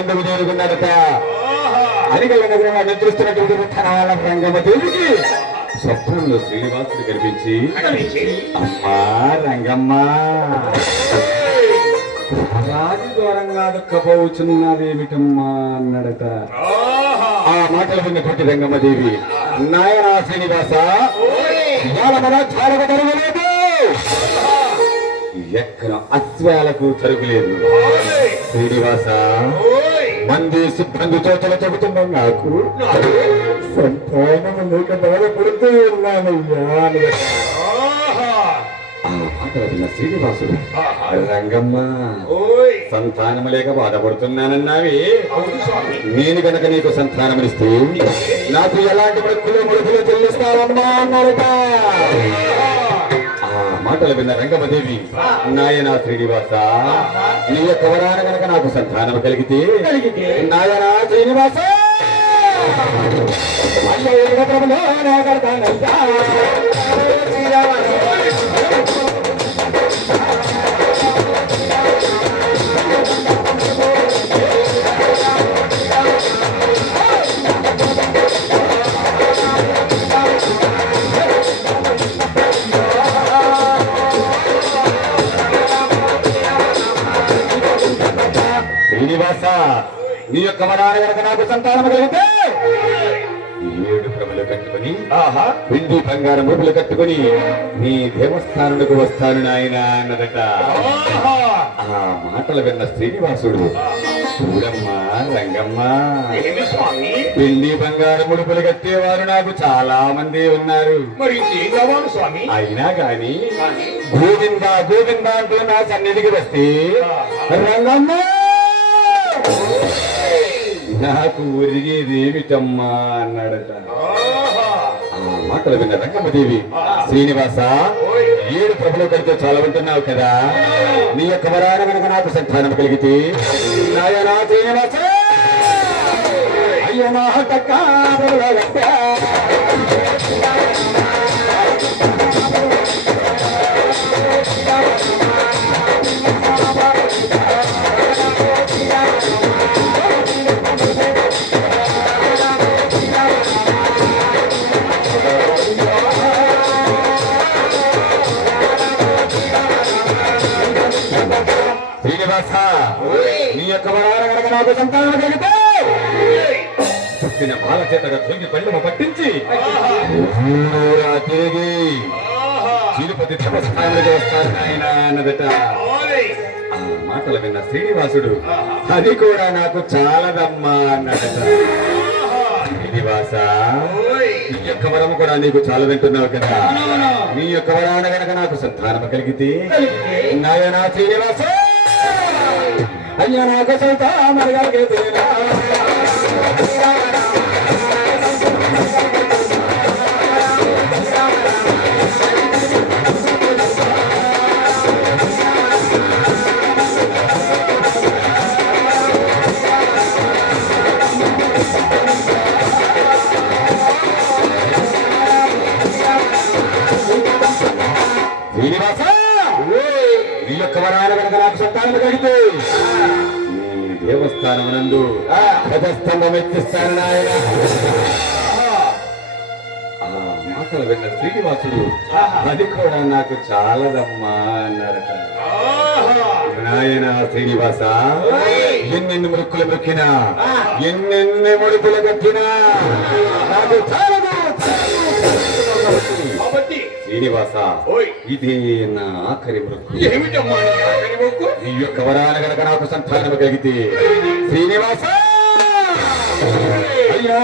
పట్టమందుకు చేరుకున్నాడట అనిగల నగరం నిద్రిస్తున్నటువంటి రుథనాల రంగమదేవికి స్వప్నంలో శ్రీనివాసుడు కనిపించి. అమ్మా రంగమ్మ. రాజు దూరంగా దుఃఖపోవచ్చున్నదేమిటమ్మా అన్నాడట. ఆ మాటలు విన్నటువంటి రంగమ్మదేవి నాయనా శ్రీనివాస ఇవాళ మన చాలకు తరుగులేదు ఎక్కడ అశ్వాలకు తరుగులేదు శ్రీనివాస మంది సిబ్బందితో చెబుతున్నాం నాకు. సంతానం లేక బాధపడుతూ ఉన్నానయ్యా శ్రీనివాసుడు. రంగమ్మ సంతానం లేక బాధపడుతున్నానన్నావి నేను గనక నీకు సంతానమిస్తే నాకు? ఎలాంటి మృక్కులు ముడుకులు చెల్లిస్తావమ్మా అన్నారట. మాటలు విన్న రంగమదేవి నాయన శ్రీనివాస నీ యొక్క వరాన గనక నాకు సంతానం కలిగితే నాయన శ్రీనివాస ఏడుగ ప్రభులో నా. శ్రీనివాస నీ యొక్క వరాన గనక నాకు సంతానం కలిగితే ఏడు ప్రభులు కట్టుకొని ఆహా. పిండి బంగారం ముడుపులు కట్టుకొని నీ దేవస్థానులకు వస్తాను నాయన అన్నదట. ఆ మాటలు విన్న శ్రీనివాసుడు చూడమ్మా రంగమ్మ. పిండి బంగారం ముడుపులు కట్టేవారు నాకు చాలా మంది ఉన్నారు. స్వామి? అయినా గాని కానీ గోవింద గోవింద అంటూ నా సన్నిధికి వస్తే రంగమ్మ! నాకు ఒరిగేదేమిటమ్మా అన్నాడట. ఆ మాటలు విన్న రంగమ్మదేవి శ్రీనివాస ఏడు ప్రభులు కడితే చాలా ఉంటున్నావు కదా? నీ యొక్క వరాన కనుక నాకు సంతానం కలిగితే నాయనా శ్రీనివాస! అయ్యో నా నీ యొక్క కనుక నాకు సంతానం కలిగితే పుట్టిన బాల చేతగా తొంగి పట్టించి తిరిగి తిరుపతి దేవస్థానానికి వస్తాను ఆయన అన్నదట. ఓయ్. ఆ మాటలు విన్న శ్రీనివాసుడు అది కూడా నాకు చాలదమ్మా అన్నదట. శ్రీనివాస నీ యొక్క వరము కూడా నీకు చాలదంటున్నావు కదా. నీ యొక్క వరాన గనక నాకు సంతానం కలిగితే. నాయనా శ్రీనివాస! అయ్యా నాకు సంతానం కలిగితేనా శ్రీనివాస నీ యొక్క వరాల కనుక నాకు సంతానం కలిగితే నీ దేవస్థానం నందు గజస్తంభం ఎత్తిస్తాను నాయన మాటలు విన్న శ్రీనివాసుడు అది కూడా నాకు చాలదమ్మా అన్నారట. నాయన శ్రీనివాస ఎన్నెన్ని మురుక్కులు మొక్కినా ఎన్నెన్ని ముడుపులు కట్టినా నాకు చాలదు శ్రీనివాస. ఇదే నా ఆఖరి మృక్కు నీ యొక్క వరాన గనక నాకు సంతానం కలిగితే శ్రీనివాస! అయ్యా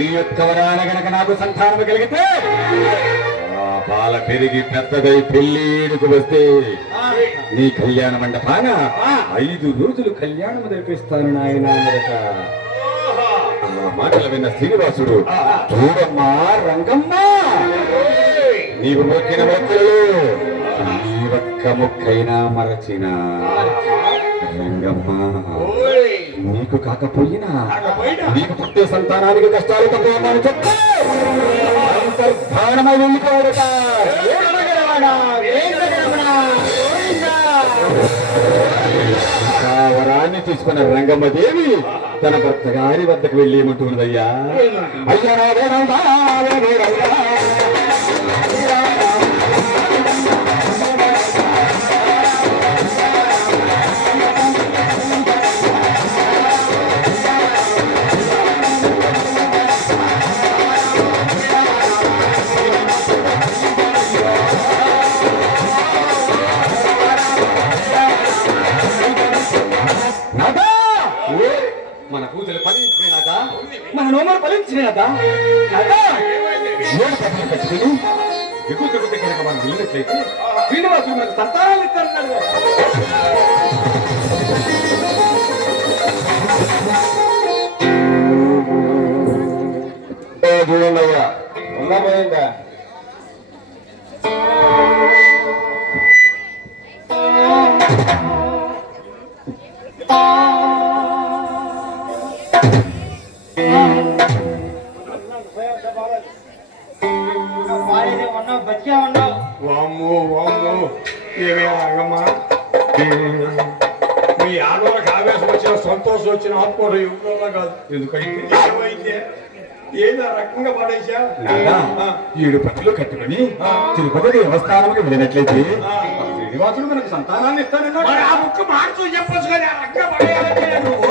నీ యొక్క వరాన గనక నాకు సంతానము కలిగితే ఆ బాల పెరిగి పెద్దదై పెళ్ళిడుకు వస్తే నీ కళ్యాణ మండపాన ఐదు రోజులు కళ్యాణము జరిపిస్తాను నాయన మాటలు విన్న శ్రీనివాసుడు చూడమ్మా రంగమ్మ నీవు మొక్కిన మొక్కలు నీ ఒక్క మొక్కైనా మరచిన. రంగమ్మ. నీకు కాకపోయినా? నీకు పుట్టే సంతానానికి కష్టాలు తప్పమని చెప్తే అంతర్ధానమై వెళ్ళిపోవడట ఆ వరాన్ని తీసుకున్న రంగమ్మదేవి తన భర్త గారి వద్దకు వెళ్ళి ఏమంటున్నదయ్యా? అయ్యా నోమలు ఫలించినాదా నాథా! ఏడు పనులు కట్టుకుని దిగు దిగు దగ్గరకు మనం వెళ్ళినట్లయితే శ్రీనివాసుడు మనకు సంతానాలు ఇస్తారన్నాడు చూడయ్యా బతికే ఉన్నావు. వామ్మో వామ్మో ఏమే రంగమ్మా? మీ ఆడవాళ్ళకి ఆవేశం వచ్చిన సంతోషం వచ్చిన ఆత్మూరు కాదు. ఎందుకైతే ఏమైతే? ఏది రకంగా పడేసా ఏడు పట్టులు కట్టుకుని తిరుపతి దేవస్థానంకి వెళ్ళినట్లయితే శ్రీనివాసుడు మనకు సంతానాన్ని ఇస్తానన్నాడు మరి ఆ ముక్క మార్చు చెప్పొచ్చు కానీ ఆ రకంగా పడేయాలంటే నువ్వు?